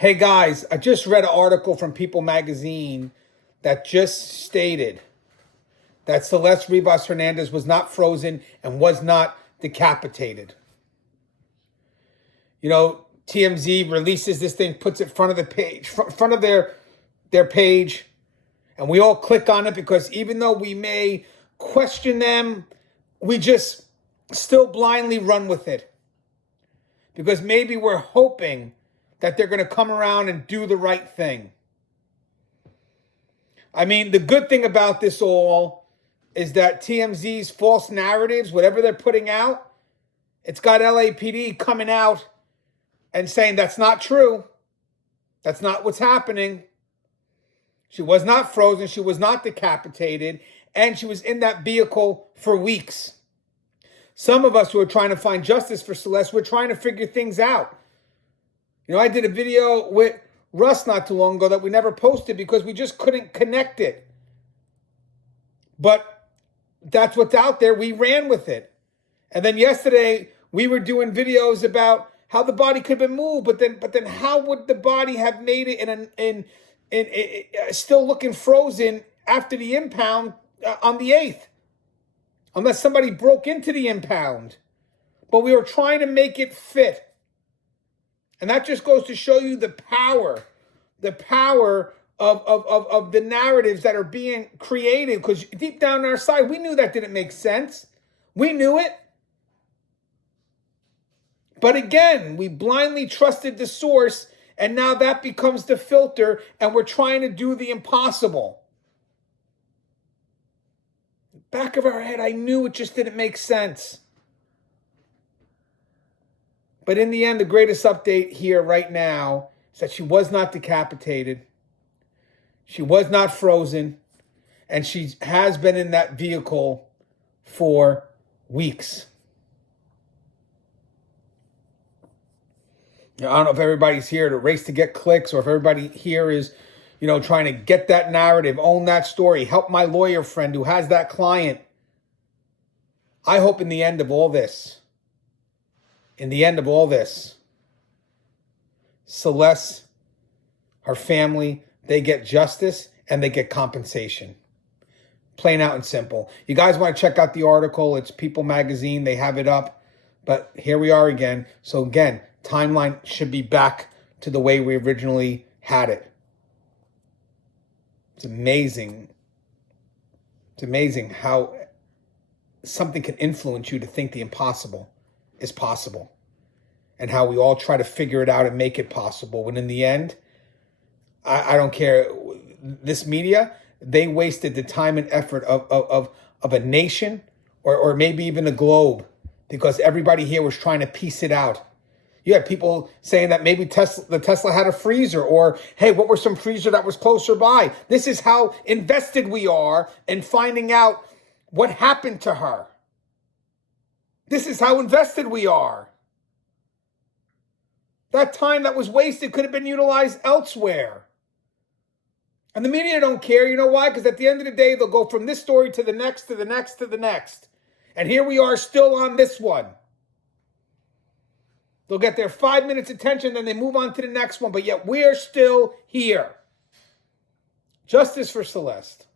Hey guys, I just read an article from People magazine that just stated that Celeste Rivas Hernandez was not frozen and was not decapitated. You know, TMZ releases this thing, puts it front of the page, front of their page, and we all click on it because even though we may question them, we just still blindly run with it. Because maybe we're hoping that they're going to come around and do the right thing. I mean, the good thing about this all is that TMZ's false narratives, whatever they're putting out, it's got LAPD coming out and saying that's not true. That's not what's happening. She was not frozen. She was not decapitated. And she was in that vehicle for weeks. Some of us who are trying to find justice for Celeste, we're trying to figure things out. You know, I did a video with Russ not too long ago that we never posted because we just couldn't connect it. But that's what's out there. We ran with it. And then yesterday we were doing videos about how the body could have been moved, but then how would the body have made it in still looking frozen after the impound on the 8th? Unless somebody broke into the impound. But we were trying to make it fit. And that just goes to show you the power of the narratives that are being created. Because deep down on our side, we knew that didn't make sense. We knew it. But again, we blindly trusted the source, and now that becomes the filter, and we're trying to do the impossible. Back of our head, I knew it just didn't make sense. But in the end, the greatest update here right now is that she was not decapitated. She was not frozen. And she has been in that vehicle for weeks. I don't know if everybody's here to race to get clicks or if everybody here is, trying to get that narrative, own that story, help my lawyer friend who has that client. I hope in the end of all this, Celeste, her family, they get justice and they get compensation. Plain out and simple. You guys want to check out the article? It's People magazine. They have it up. But here we are again. So again, timeline should be back to the way we originally had it. It's amazing. It's amazing how something can influence you to think the impossible is possible. And how we all try to figure it out and make it possible. When in the end, I don't care. This media, they wasted the time and effort of a nation or maybe even a globe because everybody here was trying to piece it out. You had people saying that maybe the Tesla had a freezer or, hey, what were some freezer that was closer by? This is how invested we are in finding out what happened to her. This is how invested we are. That time that was wasted could have been utilized elsewhere. And the media don't care. You know why? Because at the end of the day, they'll go from this story to the next, to the next, to the next. And here we are still on this one. They'll get their 5 minutes attention, then they move on to the next one. But yet we're still here. Justice for Celeste.